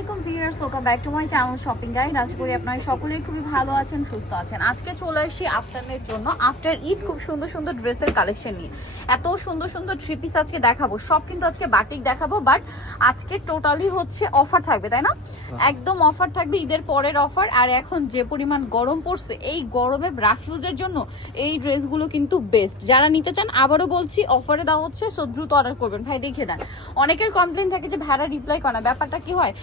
আলাইকুম viewers welcome back to my channel shopping guide আশা করি আপনারা সকলেই খুবই ভালো আছেন সুস্থ আছেন। আজকে চলে আসি আফটারনের জন্য আফটার ঈদ খুব সুন্দর সুন্দর ড্রেসের কালেকশন নিয়ে। এত সুন্দর সুন্দর থ্রি পিস আজকে দেখাবো। সব কিন্তু আজকে বাটিক দেখাবো বাট আজকে টোটালি হচ্ছে অফার থাকবে তাই না? একদম অফার থাকবে ঈদের পরের অফার আর এখন যে পরিমাণ গরম পড়ছে এই গরমে রাফিউজের জন্য এই ড্রেসগুলো কিন্তু বেস্ট যারা নিতে চান আবারও বলছি অফারে দেওয়া হচ্ছে সো দ্রুত অর্ডার করবেন। ভাই দেখে দেন। অনেকের কমপ্লেন থাকে যে ভাড়া রিপ্লাই করা ব্যাপারটা কি হয়?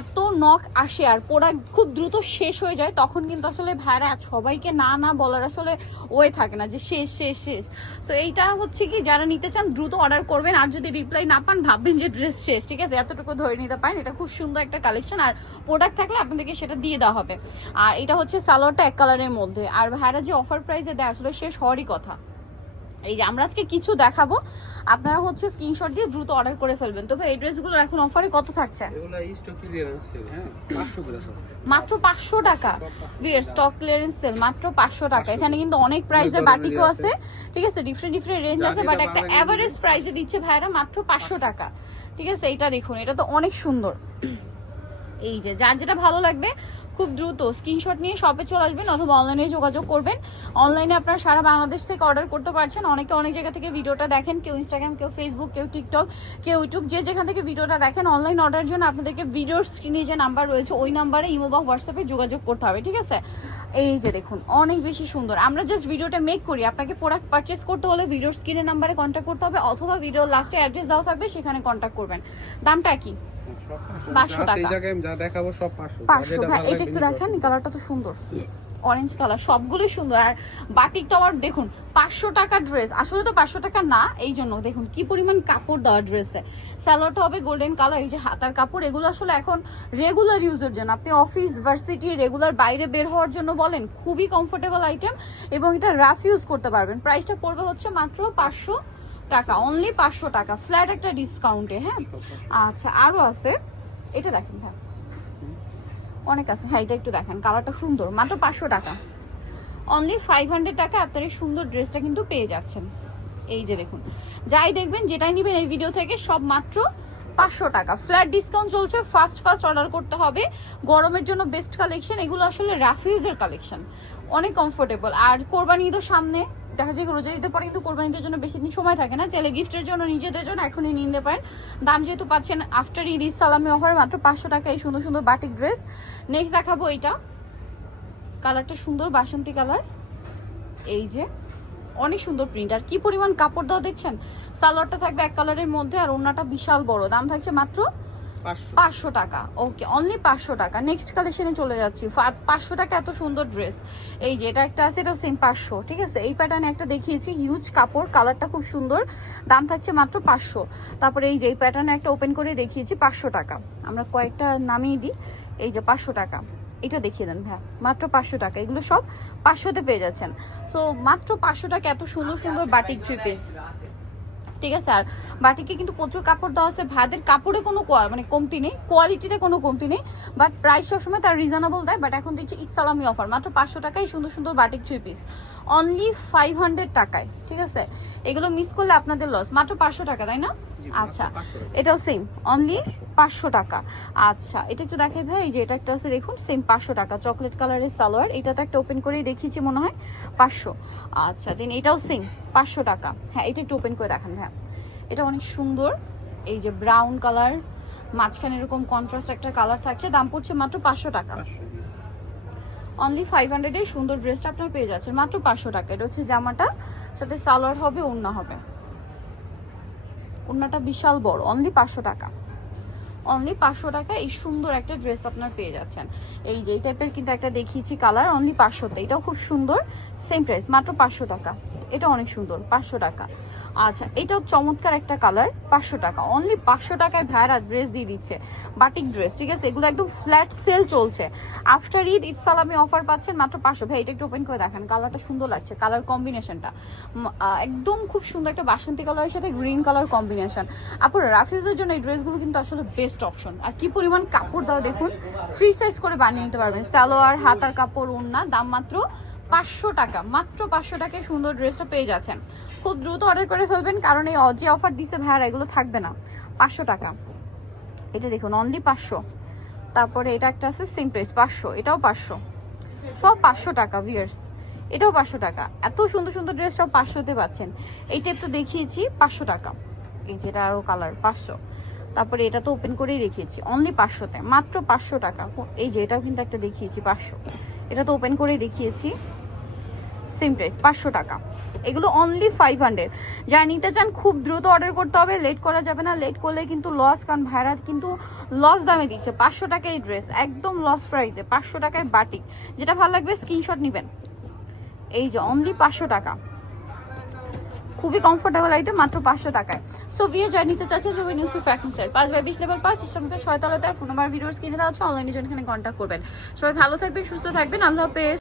এত নক আসে আর প্রোডাক্ট খুব দ্রুত শেষ হয়ে যায়, তখন কিন্তু আসলে ভাইরা সবাইকে না না বলার আসলে ওয়ে থাকে না যে শেষ শেষ শেষ। সো এইটা হচ্ছে কি, যারা নিতে চান দ্রুত অর্ডার করবেন আর যদি রিপ্লাই না পান, ভাববেন যে ড্রেস শেষ, ঠিক আছে? এতটুকু ধরে নিতে পারেন, এটা খুব সুন্দর একটা কালেকশন আর প্রোডাক্ট থাকলে আপনাদেরকে সেটা দিয়ে দেওয়া হবে। আর এটা হচ্ছে সালোয়ারটা এক কালারের মধ্যে। আর ভাইরা যে অফার প্রাইসে দেয়, আসলে শেষ হওয়ারই কথা। এই যে আমরা আজকে কিছু দেখাবো। আপনারা হচ্ছে স্ক্রিনশট দিয়ে দ্রুত অর্ডার করে ফেলবেন। তবে এই ড্রেসগুলো এখন অফারে কত থাকছে? এগুলা স্টক ক্লিয়ারেন্স সেল হ্যাঁ 500 করে সব। মাত্র পাঁচশো টাকা। বিয়ের স্টক ক্লিয়ারেন্স সেল মাত্র পাঁচশো টাকা। এখানে কিন্তু অনেক প্রাইসের বাটিকও আছে। ঠিক আছে ডিফারেন্ট ডিফারেন্ট রেঞ্জ আছে বাট একটা অ্যাভারেজ প্রাইসে দিচ্ছে ভাইরা মাত্র পাঁচশো। টাকা। ঠিক আছে এইটা দেখুন এটা তো অনেক সুন্দর। এই যে, যার যেটা ভালো লাগবে, খুব দ্রুত স্ক্রিনশট নিয়ে শপে চলে আসবেন অথবা অনলাইনে যোগাযোগ করবেন। অনলাইনে আপনারা সারা বাংলাদেশ থেকে অর্ডার করতে পারছেন। অনেকে অনেক জায়গা থেকে ভিডিওটা দেখেন, কেউ ইনস্টাগ্রাম কেউ ফেসবুক কেউ টিকটক কেউ ইউটিউব যে যেখান থেকে ভিডিওটা দেখেন অনলাইন অর্ডারের জন্য আপনাদেরকে ভিডিওর স্ক্রিনে যে নাম্বার রয়েছে, ওই নাম্বারে ইমো বা হোয়াটসঅ্যাপে যোগাযোগ করতে হবে, ঠিক আছে? এই যে দেখুন, অনেক বেশি সুন্দর। আমরা জাস্ট ভিডিওটা মেক করি। আপনাকে প্রোডাক্ট পারচেস করতে হলে ভিডিওর স্ক্রিনের নাম্বারে কন্ট্যাক্ট করতে হবে, অথবা ভিডিওর লাস্টে অ্যাড্রেস দেওয়া থাকবে, সেখানে কন্ট্যাক্ট করবেন। দামটা কি? সব 500 যা টাকা। এই জায়গায় আমি যা দেখাবো সব 500 পাঁচশো। ভাই এটা একটু দেখেন কালারটা তো সুন্দর। অরেঞ্জ কালার সবগুলোই সুন্দর। আর বাটিক তো দেখুন পাঁচশো টাকার ড্রেস আসলে তো পাঁচশো টাকা না এই জন্য। দেখুন কি পরিমাণ কাপড় দেওয়া ড্রেসে স্যালোয়ারটা হবে গোল্ডেন কালার এই যে হাতার কাপড় এগুলো আসলে এখন রেগুলার ইউজের জন্য। আপনি অফিস ভার্সিটি রেগুলার বাইরে বের হওয়ার জন্য বলেন খুবই কমফোর্টেবল আইটেম এবং এটা রাফ ইউজ করতে পারবেন। প্রাইসটা পড়বে হচ্ছে মাত্র পাঁচশো টাকা অনলি পাঁচশো টাকা ফ্ল্যাট একটা ডিসকাউন্টে হ্যাঁ? আচ্ছা আরও আছে। এটা দেখেন ভাই। অনেক আছে। হ্যাঁ এটা একটু দেখেন কালারটা সুন্দর, মাত্র পাঁচশো টাকা। অনলি ফাইভ হান্ড্রেড টাকা আপনার এই সুন্দর ড্রেসটা কিন্তু পেয়ে যাচ্ছেন। এই যে দেখুন, যাই দেখবেন, যেটাই নেবেন এই ভিডিও থেকে, সব মাত্র পাঁচশো টাকা। ফ্ল্যাট ডিসকাউন্ট চলছে ফার্স্ট ফার্স্ট অর্ডার করতে হবে। গরমের জন্য বেস্ট কালেকশন এগুলো আসলে রাফিউজের কালেকশন অনেক কমফোর্টেবল আর কোরবানি ঈদের সামনে। দেখা যায় রোজা ঈদের পরে কিন্তু কোরবানি ঈদের জন্য বেশি দিন সময় থাকে না। চাইলে গিফটের জন্য, নিজেদের জন্য এখনই নিতে পারেন। দাম যেহেতু পাচ্ছেন আফটার ঈদ সালামি অফার মাত্র পাঁচশো টাকা এই সুন্দর সুন্দর বাটিক ড্রেস নেক্সট দেখাবো এইটা কালারটা সুন্দর, বাসন্তী কালার এই যে, অনেক সুন্দর প্রিন্ট আর কি পরিমাণ কাপড় দাও দেখছেন? সালোয়ারটা থাকবে এক কালারের মধ্যে, আর ওড়নাটা বিশাল বড়। দাম থাকছে মাত্র 500 পাঁচশো। টাকা। ওকে অনলি পাঁচশো টাকা। নেক্সট কালেকশনে চলে যাচ্ছি। পাঁচশো টাকা এত সুন্দর ড্রেস এই যে, এটা একটা আছে এটা সেম পাঁচশো। ঠিক আছে? এই প্যাটার্নে একটা দেখিয়েছি হিউজ কাপড় কালারটা খুব সুন্দর। দাম থাকছে মাত্র পাঁচশো। তারপরে এই যে, এই প্যাটার্নে একটা ওপেন করে দেখিয়েছি, পাঁচশো টাকা। আমরা কয়েকটা নামিয়ে দিই। এই যে, পাঁচশো টাকা। এটা দেখিয়ে দেন ভাই মাত্র পাঁচশো টাকা। এগুলো সব পাঁচশোতে পেয়ে যাচ্ছেন। সো মাত্র পাঁচশো টাকা এত সুন্দর সুন্দর বাটিক থ্রি পিস ঠিক আছে? আর বাটিকে কিন্তু প্রচুর কাপড় দেওয়া আছে। ভাদের কাপড়ে কোনো মানে কমতি নেই কোয়ালিটিতে কোনো কমতি নেই। বাট প্রাইস সবসময় তার রিজনেবল দেয় বাট এখন দিচ্ছে ঈদ সালামি অফার মাত্র পাঁচশো টাকায় সুন্দর সুন্দর batik three piece only five hundred টাকায়, ঠিক আছে? এগুলো মিস করলে আপনাদের লস মাত্র পাঁচশো টাকা, তাই না? আচ্ছা মাত্র 500 এটাও সেম অনলি পাঁচশো টাকা। আচ্ছা এটা একটু দেখাই ভাই এই যে এটা একটা আছে দেখুন সেম পাঁচশো টাকা। চকলেট কালারের সালোয়ার এটাতে একটা ওপেন করেই দেখিয়েছি মনে হয় পাঁচশো। আচ্ছা দেন এটাও সেম পাঁচশো টাকা। হ্যাঁ এটা একটু ওপেন করে দেখান হ্যাঁ এটা অনেক সুন্দর এই যে ব্রাউন কালার মাঝখানে এরকম কন্ট্রাস্ট একটা কালার থাকছে দাম পড়ছে মাত্র পাঁচশো টাকা। অনলি ফাইভ হান্ড্রেডে সুন্দর ড্রেসটা আপনার পেয়ে যাচ্ছেন মাত্র পাঁচশো টাকা। এটা হচ্ছে জামাটা সাথে সালোয়ার হবে ওড়না হবে। ওড়নাটা বিশাল বড় অনলি পাঁচশো টাকা। অনলি পাঁচশো টাকা এই সুন্দর একটা ড্রেস আপনার পেয়ে যাচ্ছেন। এই যে টাইপের কিন্তু একটা দেখিয়েছি কালার অনলি পাঁচশোতে। এটাও খুব সুন্দর সেম প্রাইস মাত্র পাঁচশো টাকা। এটা অনেক সুন্দর, পাঁচশো টাকা। আচ্ছা এটাও চমৎকার একটা কালার পাঁচশো টাকা। অনলি পাঁচশো টাকায় ভাইরা ড্রেস দিয়ে দিচ্ছে বাটিক ড্রেস ঠিক আছে? এগুলো একদম ফ্ল্যাট সেল চলছে। আফটার ঈদ ঈদ সালামি অফার পাচ্ছেন মাত্র পাঁচশো। ভাই এটা একটু ওপেন করে দেখেন কালারটা সুন্দর লাগছে কালার কম্বিনেশনটা একদম খুব সুন্দর একটা বাসন্তী কালারের সাথে গ্রিন কালার কম্বিনেশন আপনার রাফিজের জন্য এই ড্রেসগুলো কিন্তু আসলে বেস্ট অপশন আর কি পরিমাণ কাপড় দাও, দেখুন ফ্রি সাইজ করে বানিয়ে নিতে পারবেন। সালোয়ার, হাতার কাপড়, ওড়না, দাম মাত্র পাঁচশো টাকা। মাত্র পাঁচশো টাকায় সুন্দর ড্রেসটা পেয়ে যাচ্ছেন। খুব দ্রুত অর্ডার করে ফেলবেন, কারণ এই যে অফার দিছে ভাইয়ারা, এগুলো থাকবে না। পাঁচশো টাকা। এটা দেখুন অনলি পাঁচশো। তারপরে এটা একটা আছে সেম প্রাইস পাঁচশো। এটাও পাঁচশো। সব পাঁচশো টাকা ভিয়ার্স এটাও পাঁচশো টাকা। এত সুন্দর সুন্দর ড্রেস সব পাঁচশোতে পাচ্ছেন। এই টাইপ তো দেখিয়েছি, পাঁচশো টাকা। এই যেটা আরও কালার পাঁচশো। তারপরে এটা তো ওপেন করেই দেখিয়েছি অনলি পাঁচশোতে। মাত্র পাঁচশো টাকা। এই যে এটাও কিন্তু একটা দেখিয়েছি, পাঁচশো। এটা তো ওপেন করেই দেখিয়েছি। সেম প্রাইস পাঁচশো টাকা। এগুলো অনলি ফাইভ হান্ড্রেড যা নিতে চান, খুব দ্রুত অর্ডার করতে হবে। লেট করা যাবে না। লেট করলে কিন্তু লস কারণ ভাইরা কিন্তু লস দামে দিচ্ছে। পাঁচশো টাকা এই ড্রেস একদম লস প্রাইসে পাঁচশো টাকায় বাটিক যেটা ভালো লাগবে স্ক্রিনশট নেবেন। এই যে অনলি পাঁচশো টাকা। খুবই কমফোর্টেবল আইটেম মাত্র পাঁচশো টাকায়। সো ভিও যা নিতে চাচ্ছে জমি নিউসি ফ্যাশন স্টাইল পাঁচ বাই বিশ লেভেল পাঁচ, ইসলামকে ছয় তলাতে আর ফোন নাম্বার ভিডিওস কিনে দেওয়া হচ্ছে অনলাইনে জন্য কন্ট্যাক্ট করবেন। সবাই ভালো থাকবেন, সুস্থ থাকবেন। আল্লাহ হাফেজ।